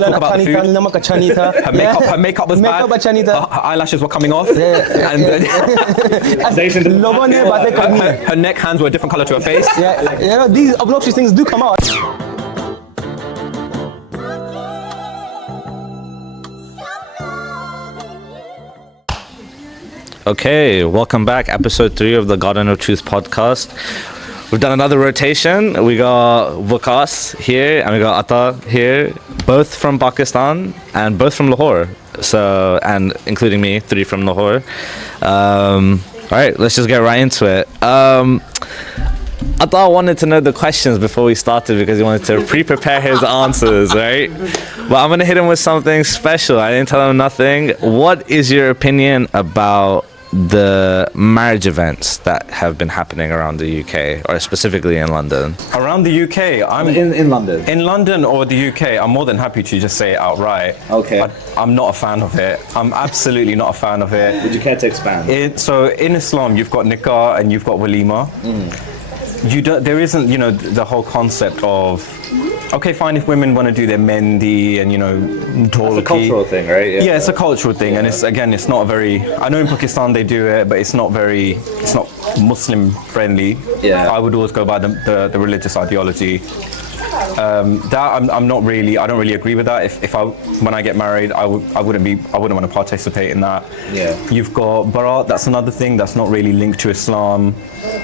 talk about the food. Her makeup was bad. Her eyelashes were coming off. And her neck hands were a different color to her face. Yeah, these obnoxious things do come out. Okay, welcome back. Episode 3 of the Garden of Truth podcast. We've done another rotation. We got Vikas here and we got Atta here, both from Pakistan and both from Lahore. So, and including me, 3 from Lahore. All right, let's just get right into it. Atta wanted to know the questions before we started because he wanted to pre-prepare his answers, right? But I'm gonna hit him with something special. I didn't tell him nothing. What is your opinion about the marriage events that have been happening around the UK, or specifically in London? Around the UK, I'm in London. In London or the UK, I'm more than happy to just say it outright. Okay. I'm not a fan of it. I'm absolutely not a fan of it. Would you care to expand? So in Islam, you've got nikah and you've got walima. There isn't, the whole concept of, okay, fine, if women want to do their mendi and, It's a cultural thing, right? Yeah, it's a cultural thing. And it's not a very, I know in Pakistan they do it, but it's not Muslim friendly. Yeah. I would always go by the religious ideology. I don't really agree with that. When I get married, I wouldn't want to participate in that. Yeah. You've got Barat, that's another thing that's not really linked to Islam.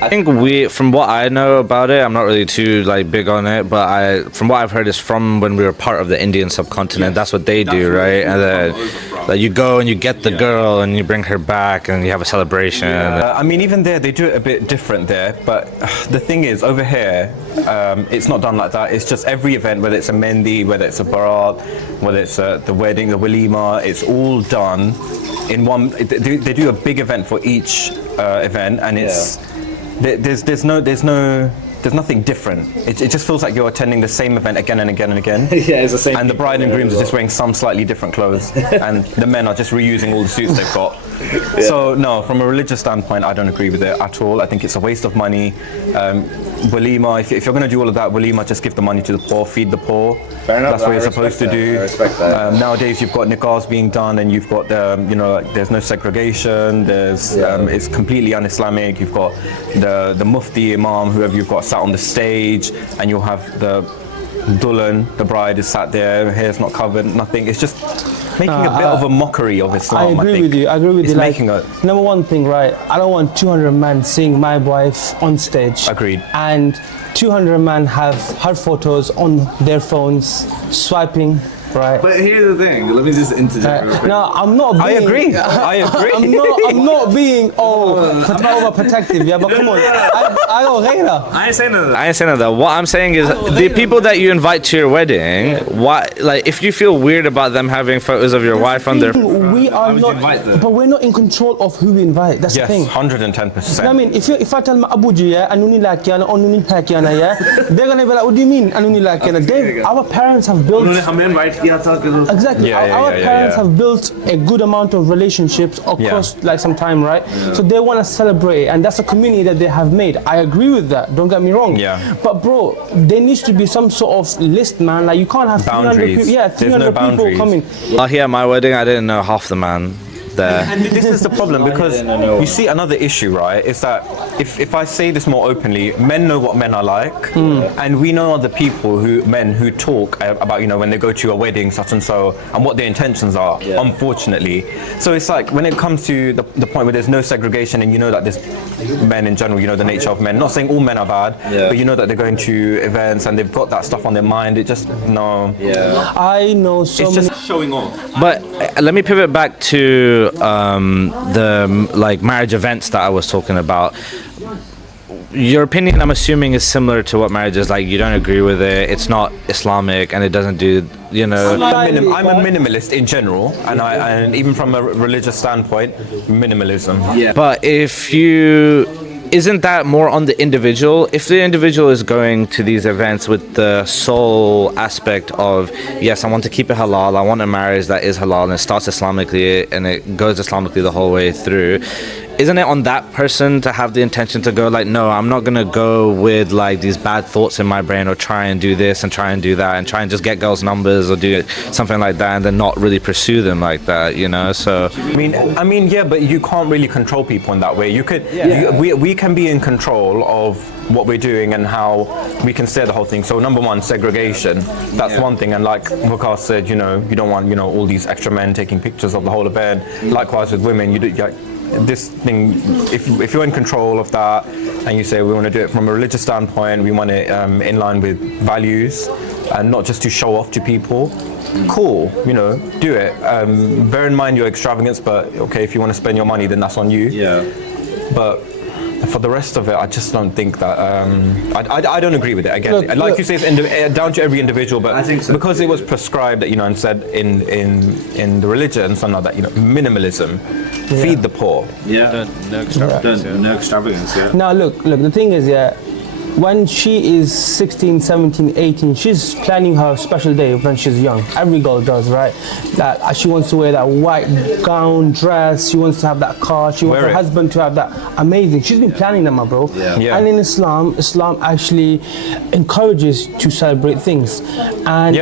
I think from what I know about it, I'm not really too big on it, but from what I've heard is from when we were part of the Indian subcontinent, that's what they do, right? And then you go and you get the girl and you bring her back and you have a celebration. Even there, they do it a bit different there, but the thing is, over here, it's not done like that. It's just every event, whether it's a mendi, whether it's a barat, whether it's the wedding, the walima, it's all done in one. They do a big event for each event, and it's there's nothing different. It just feels like you're attending the same event again and again and again. Yeah, it's the same. And the bride and grooms are just wearing some slightly different clothes, and the men are just reusing all the suits they've got. Yeah. So no, from a religious standpoint, I don't agree with it at all. I think it's a waste of money. Walima, if you're going to do all of that, walima, just give the money to the poor, feed the poor. Fair enough. That's what you're supposed to do. I respect that. Nowadays, you've got nikahs being done, and you've got there's no segregation. It's completely un-Islamic. You've got the mufti, imam, whoever you've got sat on the stage, and you'll have the dulhan, the bride is sat there, her hair's not covered, nothing. It's just making a bit of a mockery of Islam. I agree with you. It's making number one thing, right? I don't want 200 men seeing my wife on stage. Agreed. And 200 men have her photos on their phones, swiping. Right. But here's the thing. Let me just interject real quick. No, I'm not being... I agree. I'm not being overprotective, yeah, but come on. I don't غيرها. I ain't saying that. What I'm saying is the people that you invite to your wedding, if you feel weird about them having photos of your wife on their... We are not... But we're not in control of who we invite. That's the thing. Yes, 110%. I mean, if I tell my Abuji, yeah, Anuni Lakiana, Anuni Pakiana, yeah, they're going to be like, what do you mean, Anuni Lakiana? Our parents have built... Exactly. Our parents have built a good amount of relationships across some time, right? Yeah. So they want to celebrate, and that's a community that they have made. I agree with that. Don't get me wrong. Yeah. But bro, there needs to be some sort of list, man. Like you can't have 300 people. Yeah, 300 people coming. Here at my wedding, I didn't know half the man there. And this is the problem, because you see another issue, right, is that if I say this more openly, men know what men are like, and we know other men who talk about, when they go to a wedding, such and so, and what their intentions are, unfortunately. So it's like, when it comes to the point where there's no segregation, and that there's men in general, the nature of men, not saying all men are bad, but that they're going to events and they've got that stuff on their mind, it just, no. Yeah. I know it's just showing off. But let me pivot back to the marriage events that I was talking about. Your opinion, I'm assuming, is similar to what marriage is like. You don't agree with it. It's not Islamic, and it doesn't do. I'm a minimalist in general, and even from a religious standpoint, minimalism. Yeah. But isn't that more on the individual? If the individual is going to these events with the sole aspect of, yes, I want to keep it halal, I want a marriage that is halal and it starts Islamically and it goes Islamically the whole way through, isn't it on that person to have the intention to go like, no, I'm not gonna go with like these bad thoughts in my brain or try and do this and try and do that and try and just get girls' numbers or do something like that and then not really pursue them like that, you know? So I mean, yeah, but you can't really control people in that way. You could, we can be in control of what we're doing and how we can steer the whole thing. So number one, segregation. That's one thing. And like Vikas said, you know, you don't want, you know, all these extra men taking pictures of the whole event. Likewise with women, you do like this thing. If you're in control of that, and you say we want to do it from a religious standpoint, we want it in line with values, and not just to show off to people. Cool, you know, do it. Bear in mind your extravagance, but okay, if you want to spend your money, then that's on you. yeah. But for the rest of it, I just don't think that. I don't agree with it. Again, like you say, it's down to every individual. But I think so. Because it was prescribed, that, you know, and said in the religion, something like that, you know, minimalism, feed the poor. Yeah. No extravagance. No extravagance. Yeah. Now look, the thing is, when she is 16, 17, 18, she's planning her special day when she's young. Every girl does, right? That she wants to wear that white gown, dress, she wants to have that car, she wants her husband to have that. Amazing. She's been planning them, my bro. Yeah. And in Islam actually encourages to celebrate things. And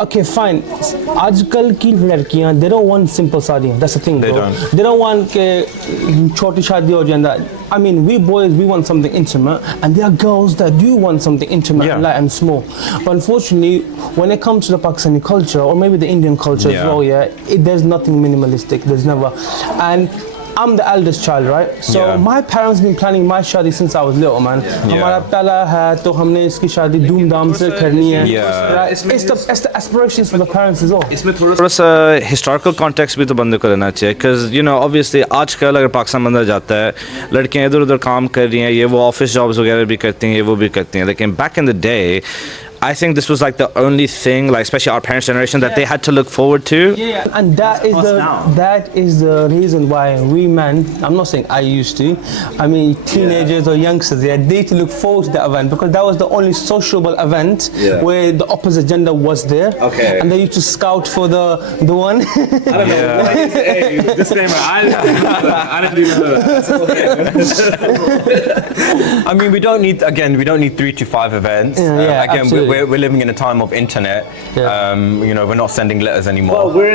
okay, fine. आजकल की लड़कियां, they don't want simple शादियां. That's the thing, bro. They don't want छोटी शादी हो जाए. I mean, we boys, we want something intimate, and there are girls that do want something intimate and light and small. But unfortunately, when it comes to the Pakistani culture, or maybe the Indian culture as well, there's nothing minimalistic. There's never. And I'm the eldest child, right? So my parents been planning my shadi since I was little, man. हमारा पहला है तो हमने इसकी शादी धूमधाम से करनी है. Right? It's the aspirations for the parents as well. इसमें थोड़ा सा historical context भी तो बंदे को लेना चाहिए, because you know obviously आजकल अगर पाकिस्तान बंदा जाता है, लड़कियां इधर-उधर काम कर रही हैं, ये वो office jobs वगैरह भी करती हैं, ये वो भी करती हैं, लेकिन back in the day, I think this was like the only thing, like especially our parents' generation, that they had to look forward to. Yeah, and that is the reason why we men, I'm not saying I used to, I mean teenagers or youngsters, they need to look forward to that event, because that was the only sociable event where the opposite gender was there. Okay. And they used to scout for the one. I don't know. Hey, disclaimer, I didn't even know that. I mean, we don't need 3 to 5 events. Again, we're living in a time of internet. You know, we're not sending letters anymore. Well, we're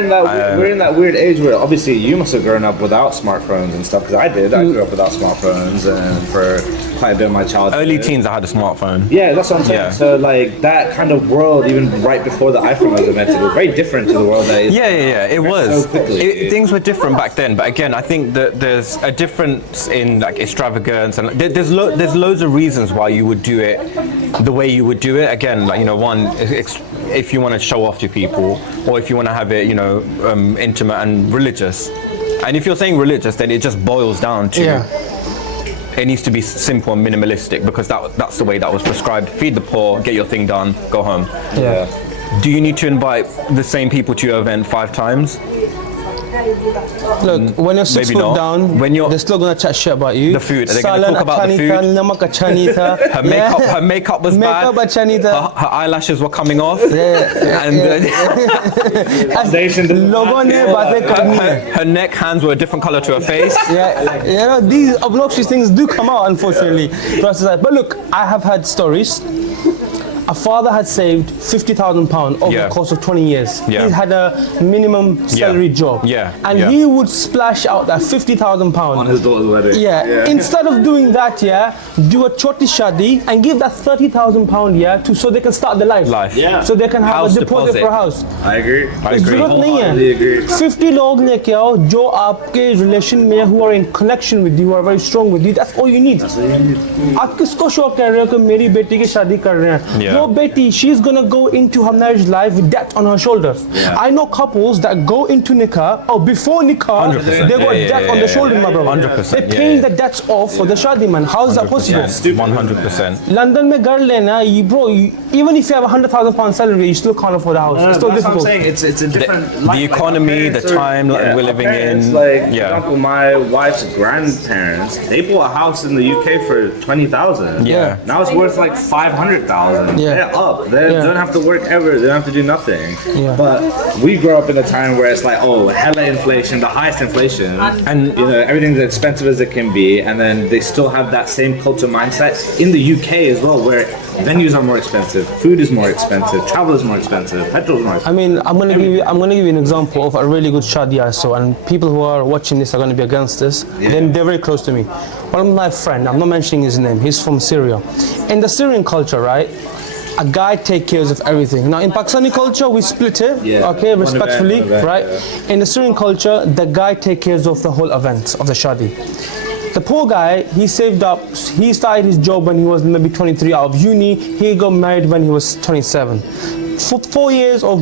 in that weird age where obviously you must have grown up without smartphones and stuff, because I did. I grew up without smartphones, and for quite a bit of my childhood. Early teens, I had a smartphone. Yeah, that's what I'm saying. So like that kind of world, even right before the iPhone was invented, was very different to the world that is. Yeah. It was. So quickly, things were different back then, but again, I think that there's a difference in like extravagance, and there's loads of reasons why you would do it the way you would do it. Again, like, you know, one, if you want to show off to people, or if you want to have it, you know, intimate and religious. And if you're saying religious, then it just boils down to it needs to be simple and minimalistic, because that's the way that was prescribed. Feed the poor, get your thing done, go home. Yeah. Do you need to invite the same people to your event 5 times? Look, when you're 6 foot down, they're still gonna chat shit about you. The food, they're gonna talk about the food. Her makeup was bad. Her eyelashes were coming off. And her neck, hands were a different color to her face. You know, these obnoxious things do come out, unfortunately. But look, I have had stories. A father had saved £50,000 over the course of 20 years. He had a minimum salary job. And he would splash out that £50,000 on his daughter's wedding. Instead of doing that, do a choti shadi and give that £30,000 so they can start their life. So they can have a deposit for a house. I agree. I agree. 50 log leke aao jo aapke relation mein, who are in connection with you, who are very strong with you. That's all you need. Aap kisko show kar rahe ho ki meri beti ki shadi kar rahe hain? Your Betty, she's gonna go into her marriage life with debt on her shoulders. I know couples that go into nikah, or before nikah, they got debt on the shoulder, my brother. 100%. They're paying the debts off for the shadi, man. How is that possible? 100%. London mein gar lena, bro, even if you have £100,000 salary, you still can't afford a house. It's still difficult. That's what I'm saying. It's a different life. The economy, the time we're living in. Like, for example, my wife's grandparents, they bought a house in the UK for 20,000. Yeah. Now it's worth like 500,000. They're up. They don't have to work ever. They don't have to do nothing. Yeah. But we grew up in a time where it's like, oh, hella inflation, the highest inflation, and you know everything's as expensive as it can be, and then they still have that same culture mindset in the UK as well, where venues are more expensive, food is more expensive, travel is more expensive, petrol is more expensive. I mean, I'm gonna give you an example of a really good shadi I saw, and people who are watching this are gonna be against this. Then they're very close to me. One of my friend, I'm not mentioning his name. He's from Syria. In the Syrian culture, right? A guy takes care of everything. Now in Pakistani culture, we split it, okay, respectfully, right? In the Syrian culture, the guy takes care of the whole event of the shadi. The poor guy, he saved up, he started his job when he was maybe 23 out of uni, he got married when he was 27. For 4 years of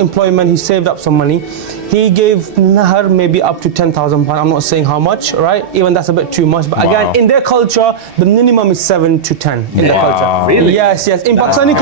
employment, he saved up some money. He gave Nahar maybe up to £10,000. I'm not saying how much, right? Even that's a bit too much. But again, in their culture, the minimum is 7 to 10 in their culture. Really? Yes. In Pakistani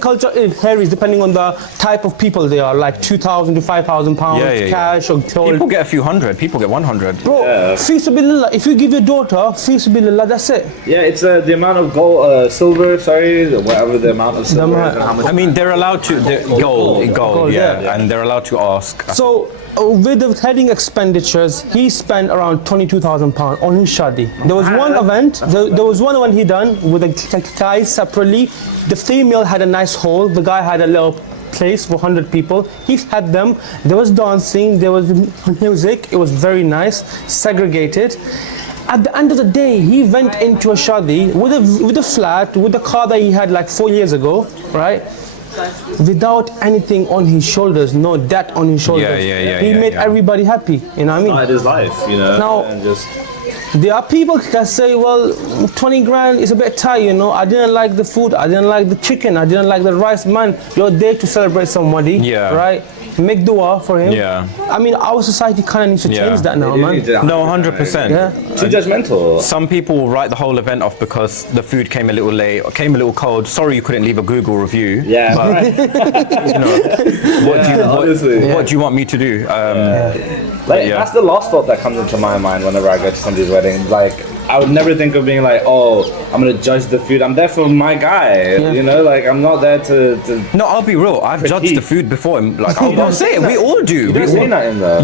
culture, it varies depending on the type of people they are. Like 2,000 to 5,000 pounds cash or gold. People get a few hundred. People get 100. Bro, feasibilillah. If you give your daughter feasibilillah, that's it. Yeah, it's the amount of gold, silver. Sorry, whatever the amount of silver. Is and how much I mean, they're allowed to gold, and they're allowed to ask. So with the heading expenditures, he spent around £22,000 on his shadi. There was one event. There was one event he done with the guys separately. The female had a nice hall. The guy had a little place for 100 people. He had them. There was dancing. There was music. It was very nice, segregated. At the end of the day, he went into a shadi with a flat, with the car that he had like 4 years ago, right? Without anything on his shoulders, no debt on his shoulders. He made everybody happy, you know what I mean? Started his life, you know. Now, and just there are people that say, well, 20 grand is a bit tight, you know. I didn't like the food, I didn't like the chicken, I didn't like the rice. Man, you're there to celebrate somebody, right? Make dua for him. I mean, our society kind of needs to change that now, man. No, 100%. Too judgmental. Some people will write the whole event off because the food came a little late or came a little cold. Sorry you couldn't leave a Google review. But, what do you want me to do? That's the last thought that comes into my mind whenever I go to somebody's wedding. Like, I would never think of being like, oh, I'm gonna judge the food. I'm there for my guy, you know. Like, I'm not there to. No, I'll be real. I've judged the food before. Like, I'll say it. We all do. You don't say nothing though.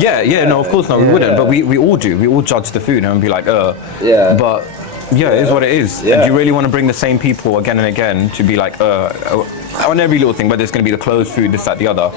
No, of course not. We wouldn't. But we all do. We all judge the food and be like, But it is what it is. And do you really want to bring the same people again and again to be like, on every little thing, whether it's going to be the clothes, food, this, that, the other?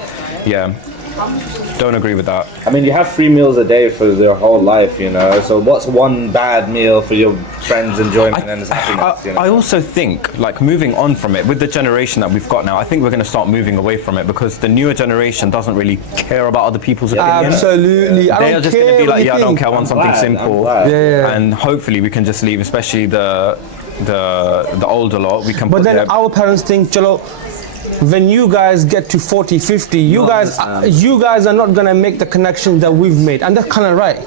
Don't agree with that. I mean, you have 3 meals a day for their whole life, you know. So what's one bad meal for your friends' enjoyment and happiness? You know? I also think, like, moving on from it with the generation that we've got now, I think we're going to start moving away from it because the newer generation doesn't really care about other people's opinions. Absolutely. They are just going to be like, I don't care. I want something simple. And hopefully we can just leave, especially the older lot. We can. But then our parents think, chalo, when you guys get to 40, 50, you guys are not gonna make the connections that we've made, and that's kind of right.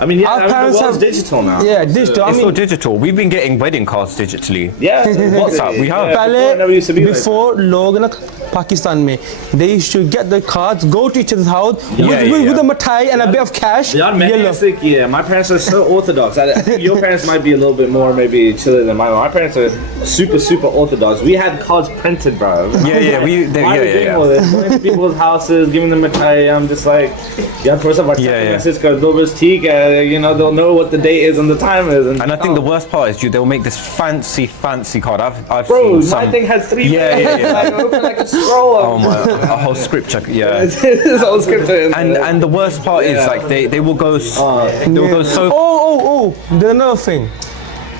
I mean, our parents the world's digital now. Digital. It's all digital. We've been getting wedding cards digitally. WhatsApp. We have. Before log na Pakistan mein, they used to get the cards, go to each other's house with a matai and a bit of cash. My parents are so orthodox. I think your parents might be a little bit more maybe chiller than mine. My parents are super orthodox. We had cards printed, bro. Going to people's houses, giving them matai. I'm just like, you know, they'll know what the date is and the time is. And I think the worst part is they'll make this fancy card. I've bro, seen my thing has 3 like, open like a scroll. Oh my, a whole scripture. It's all scripture. And the worst part is like they will go. They will go so. There's another thing.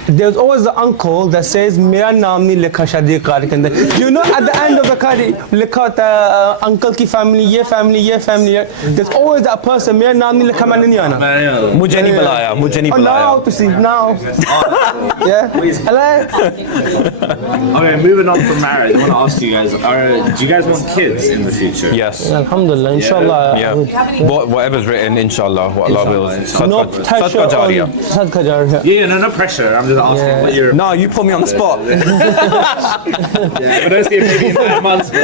There's always the uncle that says, "Mera naam nahi likha shadi card ke andar." You know, at the end of the card, likha hota uncle ki family, ye family. There's always that person. Mera naam nahi likha, maine nahi aana. Mujhe nahi bulaya. Mujhe nahi bulaya. Now. Okay, moving on from marriage, I want to ask you guys: do you guys want kids in the future? Yes. Alhamdulillah, inshallah. Whatever's written, inshallah, what Allah wills. No pressure. Sadqa jariyah. No pressure. I'm just asking what you're. No, you put me on the spot. But don't see it maybe in 9 months, bro.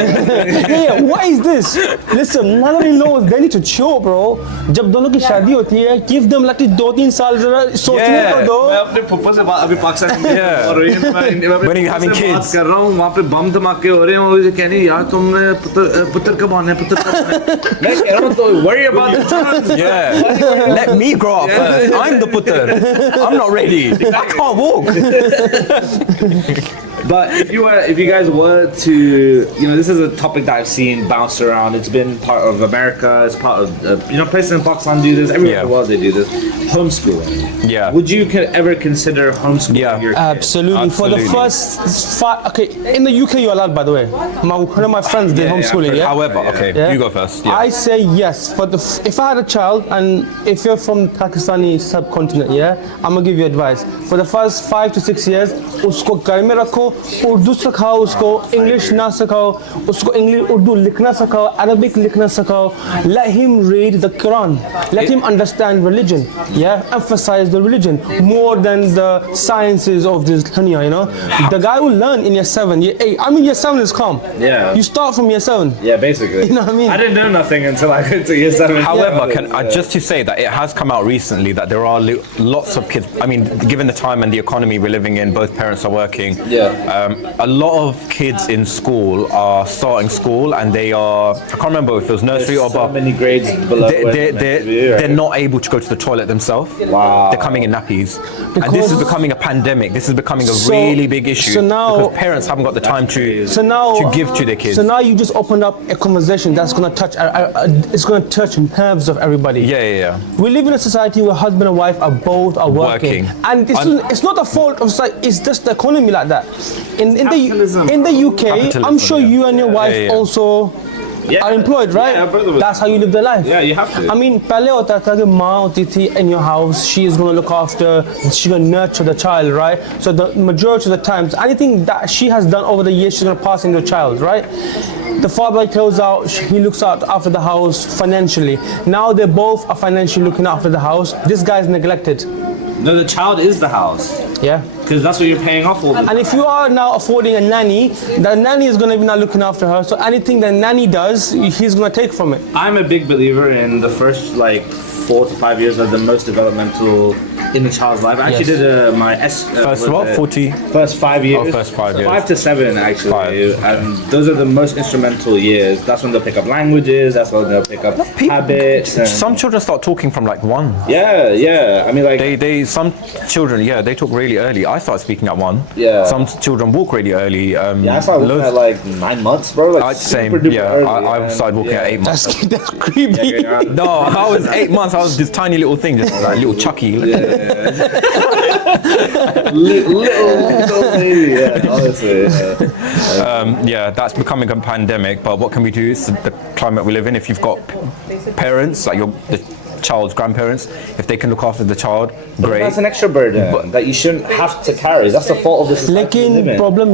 What is this? Listen, mother-in-laws, they need to chill, bro. जब दोनों की शादी होती है, give them like 2-3 साल जरा सोचने को दो. मैं अपने फुफ्फा से बात अभी पाकिस्तान में हो रही है. When are you you having मैं बात kids? कर रहा हूँ वहाँ पे बम धमाके हो रहे हैं और ये कह रही यार तुमने पुत्र कब आने पुत्र कब आने मैं कह रहा हूँ तो worry about the chance. Yeah. Let me grow up first. I'm the putter. I'm not ready. I can't walk. But if you guys were to, this is a topic that I've seen bounce around. It's been part of America. It's part of, places in Pakistan do this. Everywhere in the world they do this. Homeschooling. Yeah. Would you ever consider homeschooling your kids? Absolutely. For the first in the UK you're allowed, by the way. One of my friends did homeschooling. Yeah. However, you go first. Yeah. I say yes. If I had a child, and if you're from Pakistani subcontinent, I'm gonna give you advice. For the first 5 to 6 years, usko घर में रखो, उर्दू सिखाओ उसको, English ना सिखाओ, उसको उर्दू लिखना सिखाओ, Arabic लिखना सिखाओ. Let him read the Quran. Let him understand religion. Emphasize the religion more than the sciences of this dunya. The guy will learn in year 7, year 8. I mean, year 7 is calm. Yeah. You start from year 7. Yeah, basically. You know what I mean? I didn't know nothing until I went to year 7. However, just to say that it has come out recently that there are lots of kids. I mean, given the time and the economy we're living in, both parents are working. A lot of kids in school are starting school and they are, I can't remember if it was nursery or so many grades below. They're not able to go to the toilet themselves. Wow. They're coming in nappies. And this is becoming a pandemic. This is becoming a really big issue. So now, because parents haven't got the time to give to their kids. So now you just opened up a conversation that's going to touch, it's going to touch nerves of everybody. Yeah. We live in a society where husband and wife are both working. And it's not a fault of society, it's just the economy like that. In the UK, Capitalism, I'm sure you and your wife also are employed, right? Yeah, that's how you live their life. Yeah, you have to. I mean, पहले होता था कि माँ होती थी in your house, she is going to look after, she's going to nurture the child, right? So the majority of the times, anything that she has done over the years, she's going to pass into the child, right? The father goes out, he looks out after the house financially. Now they both are financially looking after the house. This guy is neglected. No, the child is the house. Yeah. Because that's what you're paying off all the time. And if you are now affording a nanny, the nanny is going to be now looking after her. So anything the nanny does, he's going to take from it. I'm a big believer in the first 4 to 5 years are the most developmental in the child's life. I actually did my first 5 years. Oh, first 5 years. 5 to 7 actually. 5. And those are the most instrumental years. That's when they'll pick up languages. That's when they'll pick up habits. And some children start talking from 1. Yeah. I mean, some children, they talk really early. I started speaking at 1. Yeah. Some children walk really early. I started walking at 9 months, bro. Same. I started walking at 8 months. That's creepy. No, I was 8 months. I was this tiny little thing, just little Chucky. Little baby, honestly. That's becoming a pandemic. But what can we do? It's the climate we live in. If you've got parents, the child's grandparents, if they can look after the child, great. That's an extra burden that you shouldn't have to carry. That's the fault of the society. But what can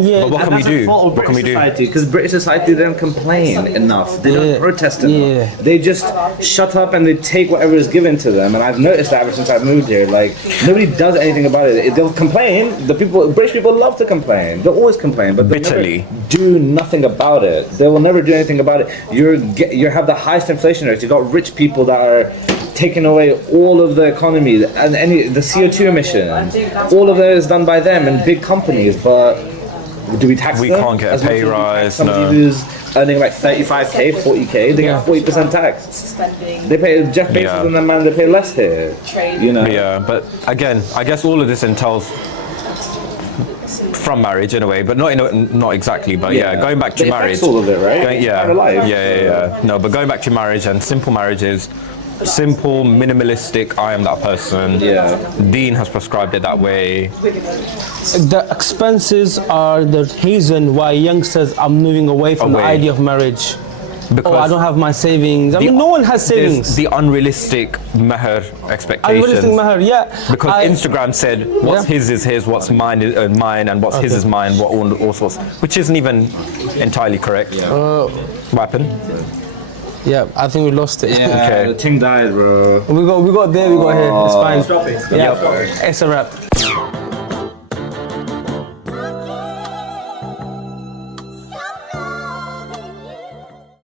we do? What can we do? Because British society don't complain enough. They don't protest enough. They just shut up and they take whatever is given to them. And I've noticed that ever since I've moved here. Nobody does anything about it. They'll complain. British people love to complain. They'll always complain, but they'll never do nothing about it. They will never do anything about it. You have the highest inflation rates. You've got rich people that are taking away all of the economy and the CO2 emissions. All of that is done by them and big companies, but do we tax them? We can't get a pay rise. Somebody who's earning 35k, 40k, they get 40% tax. They pay Jeff Bezos and the man, they pay less here. Yeah, but again, I guess all of this entails from marriage in a way, but not exactly. But going back to marriage, all of it, right? No, but going back to marriage and simple marriages. Simple, minimalistic, I am that person. Dean has prescribed it that way. The expenses are the reason why youngsters are moving away from the idea of marriage. Because I don't have my savings. I mean, no one has savings. The unrealistic meher expectations. Unrealistic meher, Because Instagram said what's his is his, what's mine is mine, and what's his is mine, all sorts, which isn't even entirely correct. What happened? Yeah, I think we lost it. Yeah, okay. The thing died, bro. We got there, we got here. It's fine. Stop it. Yeah, it's a wrap.